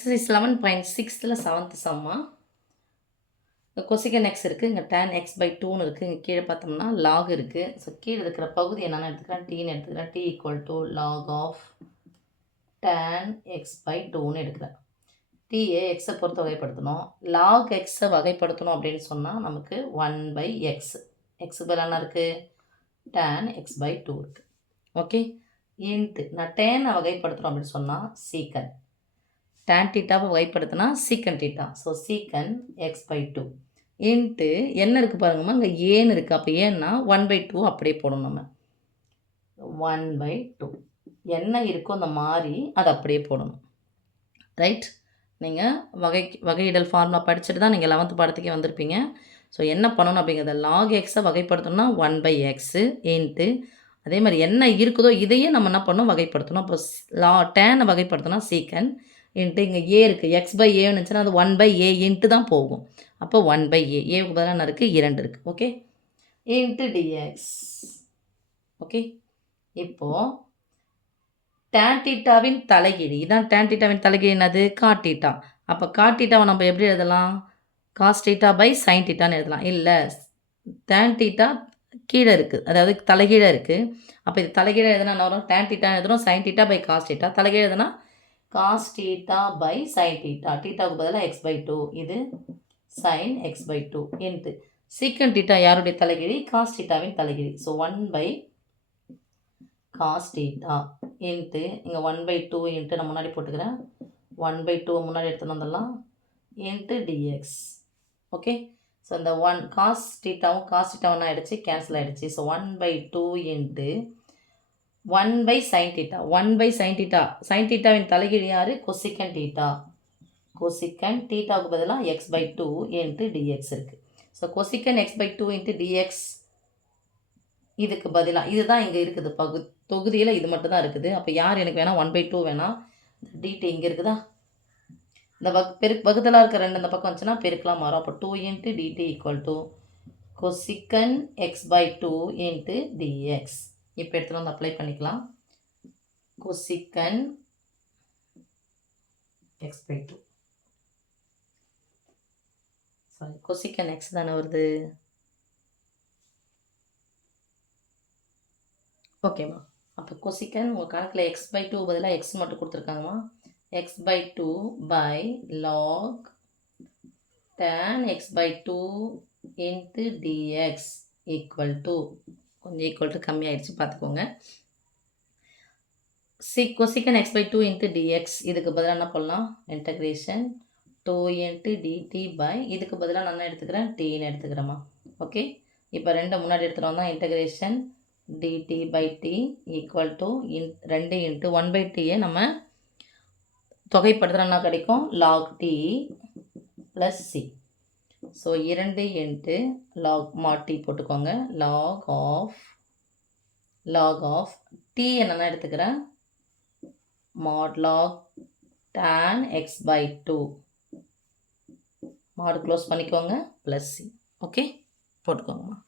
Exercise 11.6ல 7th சம்மா. கொசிகன் X இருக்குது, இங்கே tan x by 2ன்னு இருக்குது, இங்கே கீழே பார்த்தோம்னா log இருக்குது. ஸோ கீழே இருக்கிற பகுதி என்னென்னு எடுத்துக்கிறேன், டீன்னு எடுத்துக்கிறேன். t equal to log of tan x by 2ன்னு எடுக்கிறேன். டீயை எக்ஸை பொறுத்து வகைப்படுத்தணும். log எக்ஸை வகைப்படுத்தணும் அப்படின்னு சொன்னால் நமக்கு 1 by x. எக்ஸுக்கு பதில் என்ன இருக்குது, tan x by 2 இருக்குது. ஓகே, இன்ட்டு நான் டேனை வகைப்படுத்தணும் அப்படின்னு சொன்னால் சீக்கன். tan தீட்டாவை வகைப்படுத்தினா secant theta. So secant x by 2 into என்ன இருக்குது பாருங்கம்மா, இங்கே ஏன்னு இருக்குது. அப்போ ஏன்னா 1/2 அப்படியே போடணும். நம்ம 1/2 என்ன இருக்கோ அந்த மாதிரி அதை அப்படியே போடணும். ரைட், நீங்கள் வகையிடல் ஃபார்முலா படிச்சுட்டு தான் நீங்கள் 11th பாடத்துக்கே வந்திருப்பீங்க. ஸோ என்ன பண்ணணும் அப்படிங்கிறத log எக்ஸை வகைப்படுத்தணும்னா 1/x இன்ட்டு அதே மாதிரி என்ன இருக்குதோ இதையே நம்ம என்ன பண்ணணும், வகைப்படுத்தணும். அப்போ டேனை வகைப்படுத்தினா சீக்கன் இன்ட்டு இங்கே ஏ இருக்குது, எக்ஸ் பை ஏன்னு இருந்துச்சுன்னா அது 1/a இன்ட்டு தான் போகும். அப்போ 1/a, ஏவுக்கு பதிலாக என்ன இருக்குது, 2 இருக்குது. Okay, into dx. ஓகே, இப்போது டேன் தீட்டாவின் தலைகீழ், இதான் டேன் தீட்டாவின் தலைகீழ் என்னது, காட் தீட்டா. அப்போ காட் தீட்டாவை நம்ம எப்படி எழுதலாம், காஸ் தீட்டா பை சைன் தீட்டான்னு எழுதலாம். இல்லை, டேன் தீட்டா கீழே இருக்குது, அதாவது தலைகீழே இருக்குது. அப்போ இது தலைகீழே எதுனா என்ன வரும், டேன் தீட்டா எழுதுறோம், sine theta by cos theta. தலைகீழ் எதுனா cos theta by sin theta. தீட்டாவுக்கு பதிலாக x by 2, இது sin x by 2 into secant theta யாருடைய தலைகீழி, காஸ் தீட்டாவின் தலைகீழி. So 1 by cos theta into இங்கே 1/2 இன்ட்டு நான் முன்னாடி போட்டுக்கிறேன், 1/2 முன்னாடி எடுத்துன்னு வந்துடலாம், இன்ட்டு dx. ஓகே, ஸோ இந்த cos தீட்டாவும் காஸ் தீட்டாவும் ஆகிடுச்சு, கேன்சல் ஆகிடுச்சு. So 1/2 into 1 by sin theta. 1 by sin theta. sin thetaவின் தலைகீழ் யார், கொசிக்கன் தீட்டா. கொசிக்கன் தீட்டாவுக்கு பதிலாக x by 2 இன்ட்டு dx இருக்குது. So கொசிக்கன் x by 2 into dx இதுக்கு பதிலாக இதுதான் இங்கே இருக்குது தொகுதியில் இது மட்டும் தான் இருக்குது. அப்போ யார் எனக்கு வேணால் 1/2 வேணாம், dt இங்கே இருக்குதா, இந்த வகுத்தலாக இருக்கிற ரெண்டு இந்த பக்கம் வந்துச்சுன்னா பெருக்கலாம் மாறும். அப்போ 2 into dt equal to cosecant x by 2 into dx. இப்போ எடுத்துகிட்டு வந்து அப்ளை பண்ணிக்கலாம். Cosecant x by 2, sorry cosecant x தானே வருது. ஓகேம்மா, அப்போ கொசிக்கன் உங்கள் கணக்கில் எக்ஸ் பை 2 பதிலாக எக்ஸ் மட்டும் கொடுத்துருக்காங்கம்மா. X by 2 by log tan x by 2 into dx equal to, கொஞ்சம் ஈக்குவல் டு கம்மியாகிடுச்சு பார்த்துக்கோங்க. Cosecant x by 2 into dx இதுக்கு பதிலாக என்ன பண்ணலாம், இன்டகிரேஷன் 2 இன்ட்டு டிடி பை இதுக்கு பதிலாக நான் எடுத்துக்கிறேன், டீன்னு எடுத்துக்கிறேம்மா. ஓகே, இப்போ ரெண்டு முன்னாடி எடுத்துகிட்டு வந்தால் integration d t by t equal to 2 into 1/t நம்ம தொகைப்படுத்துகிறோன்னா கிடைக்கும் log t plus C. So 2 into log மாட்டி போட்டுக்கோங்க, லாக் ஆஃப் டி என்னென்னா எடுத்துக்கிறேன், mod log tan x by 2 mod close பண்ணிக்கோங்க ப்ளஸ் சி. ஓகே, போட்டுக்கோங்கம்மா.